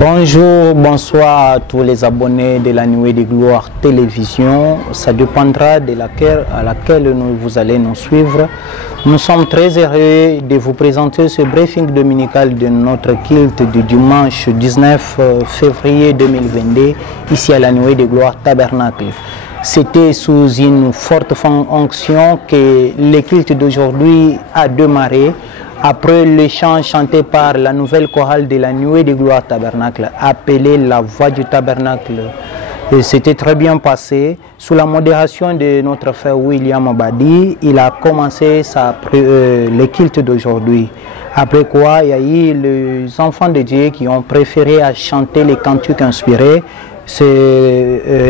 Bonjour, bonsoir à tous les abonnés de la Nuée de Gloire Télévision. Ça dépendra de laquelle vous allez nous suivre. Nous sommes très heureux de vous présenter ce briefing dominical de notre culte du dimanche 19 février 2022 ici à la Nuée de Gloire Tabernacle. C'était sous une forte onction que le culte d'aujourd'hui a démarré. Après le chant chanté par la nouvelle chorale de la Nuée de Gloire Tabernacle, appelée La Voix du Tabernacle, c'était très bien passé. Sous la modération de notre frère William Abadi, il a commencé le culte d'aujourd'hui. Après quoi, il y a eu les enfants de Dieu qui ont préféré à chanter les cantiques inspirés.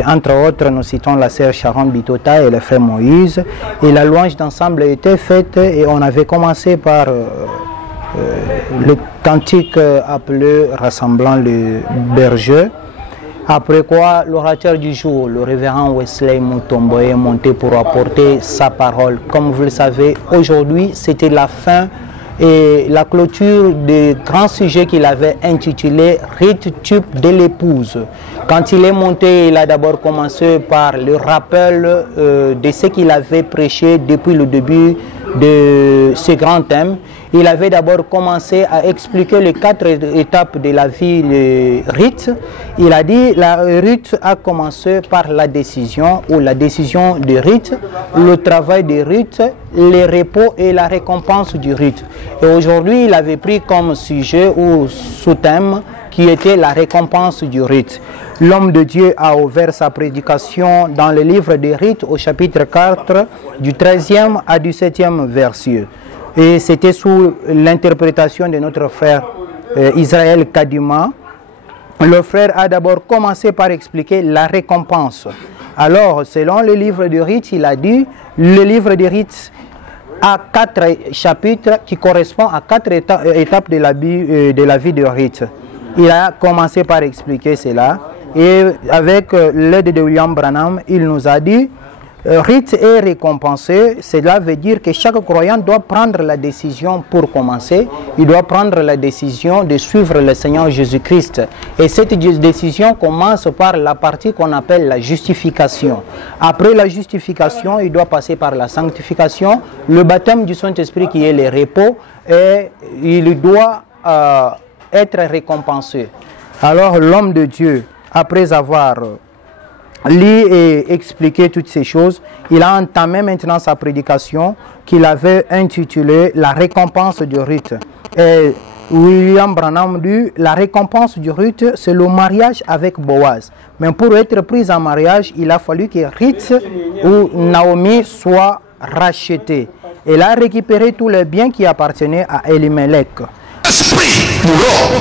Entre autres, nous citons la sœur Sharon Bitota et le frère Moïse. Et la louange d'ensemble a été faite et on avait commencé par le cantique appelé Rassemblant le berger. Après quoi, l'orateur du jour, le révérend Wesley Mutombo, est monté pour apporter sa parole. Comme vous le savez, aujourd'hui, c'était la fin et la clôture des grands sujets qu'il avait intitulé Rite type de l'épouse. Quand il est monté, il a d'abord commencé par le rappel de ce qu'il avait prêché depuis le début de ce grand thème. Il avait d'abord commencé à expliquer les 4 étapes de la vie, le rite. Il a dit la rite a commencé par la décision ou la décision du rite, le travail du rite, les repos et la récompense du rite. Et aujourd'hui, il avait pris comme sujet ou sous-thème qui était la récompense du rite. L'homme de Dieu a ouvert sa prédication dans le livre des rites au chapitre 4 du 13e à 17e verset. Et c'était sous l'interprétation de notre frère Israël Kadima. Le frère a d'abord commencé par expliquer la récompense. Alors, selon le livre des rites, il a dit, le livre des rites a 4 chapitres qui correspondent à 4 étapes de la vie de rite. Il a commencé par expliquer cela. Et avec l'aide de William Branham, il nous a dit rite est récompensé. Cela veut dire que chaque croyant doit prendre la décision pour commencer. Il doit prendre la décision de suivre le Seigneur Jésus-Christ. Et cette décision commence par la partie qu'on appelle la justification. Après la justification, il doit passer par la sanctification, le baptême du Saint-Esprit qui est le repos, et il doit être récompensé. Alors l'homme de Dieu, après avoir lu et expliqué toutes ces choses, il a entamé maintenant sa prédication qu'il avait intitulée La récompense du rite. Et William Branham dit la récompense du rite, c'est le mariage avec Boaz. Mais pour être prise en mariage, il a fallu que Ruth ou Naomi soit rachetée. Elle a récupéré tous les biens qui appartenaient à Elimelech. Esprit muro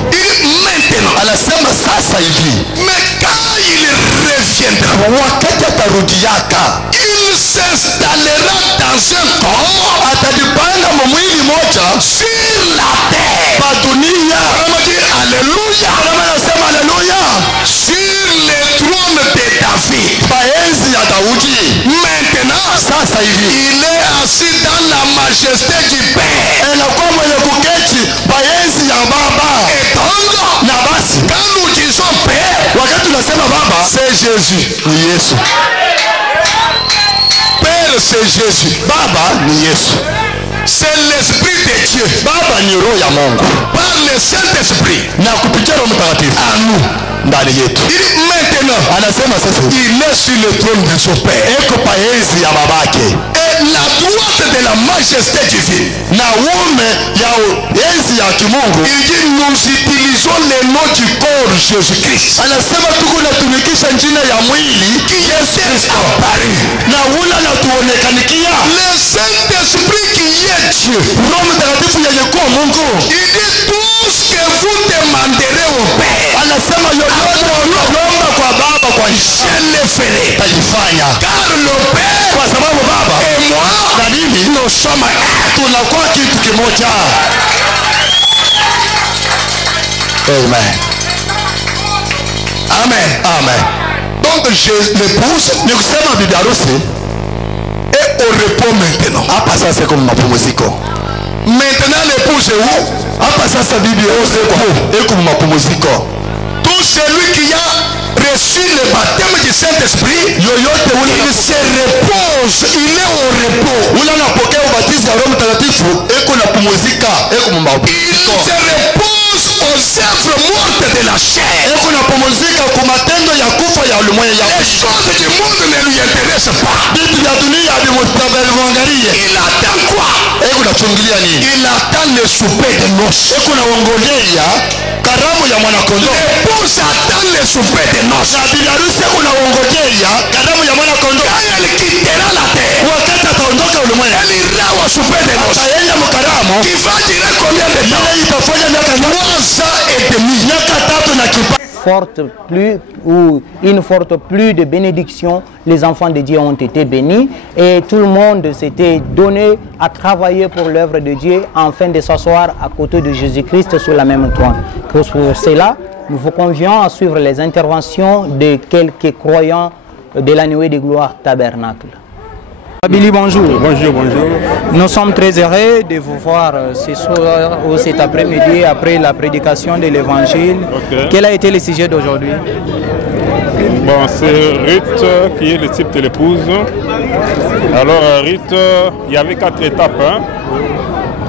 maintenant anasema sasa hivi quand il reviendra wakati atarudiaka il s'installera dans un corps atajipanga mwili moja sur la terre pa dunia. Alléluia, anasema alléluia, sur le trône de David, paenzi ya Daudi. Maintenant sasa hivi il est assis dans la majesté du Père, anakuwa mwenye kuketi paenzi ya Baba. Et donc na basi quand nous disons Père, wakati tunasema Baba, c'est Jésus, ni Yesu. Père c'est Jésus, Baba ni Yesu. C'est l'Esprit de Dieu. Baba ni roho ya Mungu. Par le Saint-Esprit. Na kupitia Roho Mtakatifu. À nous. Ndani yetu. Maintenant. Anasema sasa. Il est sur le trône de son Père. Eko paenzi ya babake. Et la droite de la majesté divine. Na ume ya enzi ya kimungu. Il dit nous utilisons le nom du corps Jésus-Christ. Anasema tuko natumikisha jina ya mwili qui est apparu. Na ula na tuonekanikia. Le Saint-Esprit qui est Dieu. Roho Mtakatifu yenye kuwa Mungu. Il dit tout ce que vous demanderez au Père. Anasema yoyote unaomba kwa Baba kwa je le ferai. Tajifanya. Car le Père, kwa sababu Baba et moi na mimi nous sommes tunakuwa kitu kimoja. Amen. Amen. Amen. Donc je l'épouse, ni kusema bibi harusi au repos maintenant. Hapa sasa kama mapumziko. Maintenant l'épouse est où? Hapa sasa bibi harusi eko mapumziko. Donc celui qui a reçu le baptême du Saint-Esprit, il se repose, il est au repos. Il se repose aux œuvres mortes de la chair. Les choses du monde ne lui intéressent pas. Il attend quoi? Il attend le souper de noces. L'épouse attend le souper de noces. Quand elle quittera la terre, elle ira au souper de noces. Qui va durer combien de temps? 3 ans et demi. Une forte pluie de bénédiction, les enfants de Dieu ont été bénis et tout le monde s'était donné à travailler pour l'œuvre de Dieu afin de s'asseoir à côté de Jésus-Christ sur la même trône. Pour cela, nous vous convions à suivre les interventions de quelques croyants de la Nuée de Gloire Tabernacle. Billy, bonjour. Bonjour, bonjour. Nous sommes très heureux de vous voir ce soir ou cet après-midi après la prédication de l'évangile. Okay. Quel a été le sujet d'aujourd'hui? Bon, c'est Ruth qui est le type de l'épouse. Alors, Ruth, il y avait 4 étapes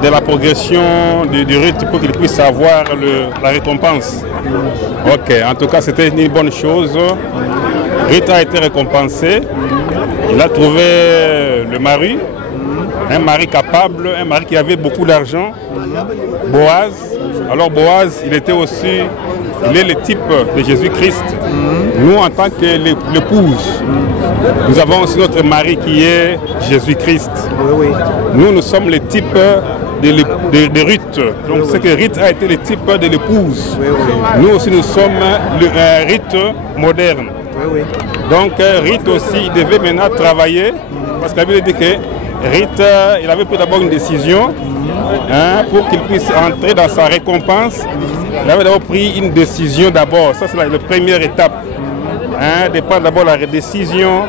de la progression du Ruth pour qu'il puisse avoir la récompense. Ok, en tout cas, c'était une bonne chose. Ruth a été récompensé. Il a trouvé le mari, un mari capable, un mari qui avait beaucoup d'argent, Boaz. Alors Boaz, il est le type de Jésus-Christ. Nous, en tant que l'épouse, nous avons aussi notre mari qui est Jésus-Christ. Nous sommes le type de Ruth. Donc c'est que Ruth a été le type de l'épouse. Nous aussi, nous sommes le Ruth moderne. Donc Ruth aussi, il devait maintenant travailler, parce que la Bible dit que Ruth, il avait pris d'abord une décision pour qu'il puisse entrer dans sa récompense. Il avait d'abord pris une décision d'abord, ça c'est la première étape, de prendre d'abord la décision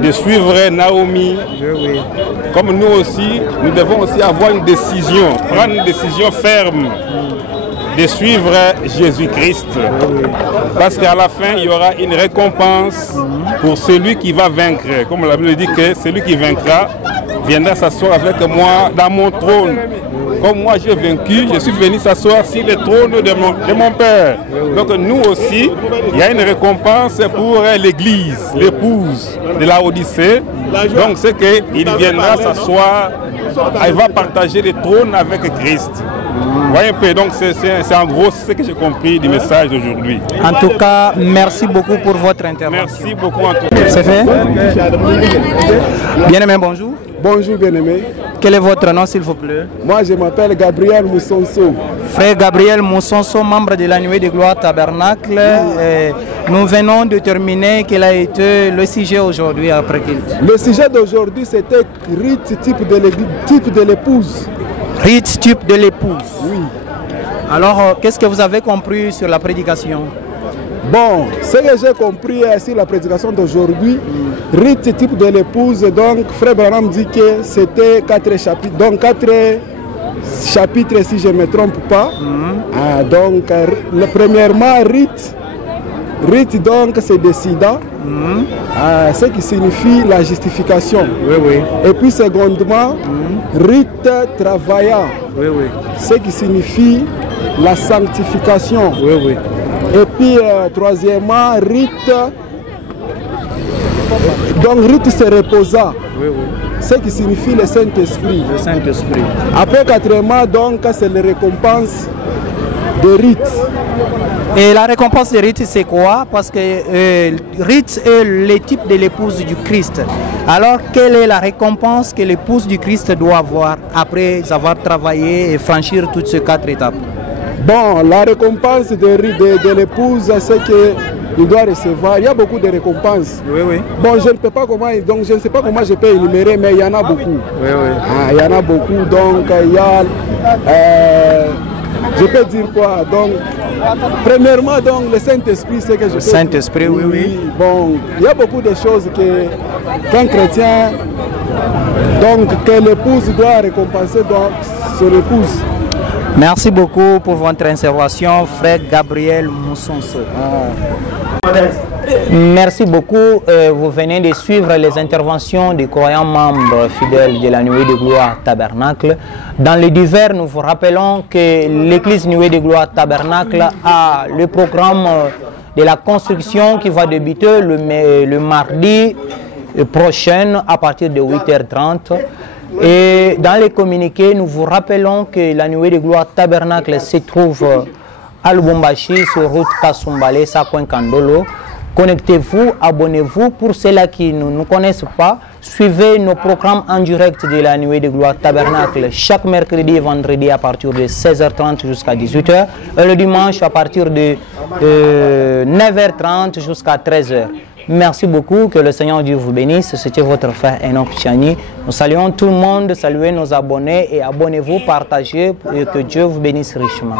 de suivre Naomi. Comme nous aussi, nous devons aussi avoir une décision, prendre une décision ferme de suivre Jésus-Christ. Parce qu'à la fin, il y aura une récompense pour celui qui va vaincre. Comme la Bible dit que celui qui vaincra viendra s'asseoir avec moi dans mon trône. Comme moi j'ai vaincu, je suis venu s'asseoir sur le trône de mon Père. Donc nous aussi, il y a une récompense pour l'Église, l'épouse de la Odyssée. Donc c'est qu'il viendra s'asseoir, il va partager le trône avec Christ. Vous voyez un peu, donc c'est en gros ce que j'ai compris du message d'aujourd'hui. En tout cas, merci beaucoup pour votre intervention. Merci beaucoup en tout cas. C'est fait? Bien-aimé, bonjour. Bonjour bien-aimé. Quel est votre nom s'il vous plaît? Moi je m'appelle Gabriel Moussonso. Frère Gabriel Moussonso, membre de la Nuée de Gloire Tabernacle. Nous venons de terminer. Quel a été le sujet aujourd'hui après culte? Le sujet d'aujourd'hui c'était rite type de l'épouse. Rite type de l'épouse. Oui. Alors, qu'est-ce que vous avez compris sur la prédication? Bon, ce que j'ai compris sur la prédication d'aujourd'hui, rite type de l'épouse, donc Frère Branham dit que c'était 4 chapitres, donc 4 chapitres si je ne me trompe pas. Donc, premièrement, rite donc c'est décidant, ce qui signifie la justification. Et puis secondement, rite travaillant, ce qui signifie la sanctification. Et puis troisièmement, rite, donc rite c'est reposant, ce qui signifie le Saint-Esprit. Après quatrièmement, donc c'est la récompense de rite. Et la récompense de rite c'est quoi? Parce que rite est le type de l'épouse du Christ. Alors quelle est la récompense que l'épouse du Christ doit avoir après avoir travaillé et franchir toutes ces 4 étapes? Bon, la récompense de l'épouse, c'est qu'il doit recevoir. Il y a beaucoup de récompenses. Bon, je ne sais pas comment je peux énumérer, mais il y en a beaucoup. Il y en a beaucoup. Donc, il y a, je peux dire quoi? Donc, premièrement, donc, le Saint-Esprit, c'est que je peux. Saint-Esprit, oui. Bon, il y a beaucoup de choses qu'un chrétien, donc, que l'épouse doit récompenser son épouse. Merci beaucoup pour votre intervention, frère Gabriel Moussonso. Merci beaucoup. Vous venez de suivre les interventions des croyants membres fidèles de la Nuée de Gloire Tabernacle. Dans les divers, nous vous rappelons que l'église Nuée de Gloire Tabernacle a le programme de la construction qui va débuter le mardi prochain à partir de 8h30. Et dans les communiqués, nous vous rappelons que la Nuée de Gloire Tabernacle se trouve à Lubumbashi sur route Kasumbale, Sakwenkandolo. Connectez-vous, abonnez-vous. Pour ceux-là qui ne nous connaissent pas, suivez nos programmes en direct de la Nuée de Gloire Tabernacle chaque mercredi et vendredi à partir de 16h30 jusqu'à 18h et le dimanche à partir de 9h30 jusqu'à 13h. Merci beaucoup, que le Seigneur Dieu vous bénisse. C'était votre frère Enoch Chani. Nous saluons tout le monde, saluez nos abonnés et abonnez-vous, partagez et que Dieu vous bénisse richement.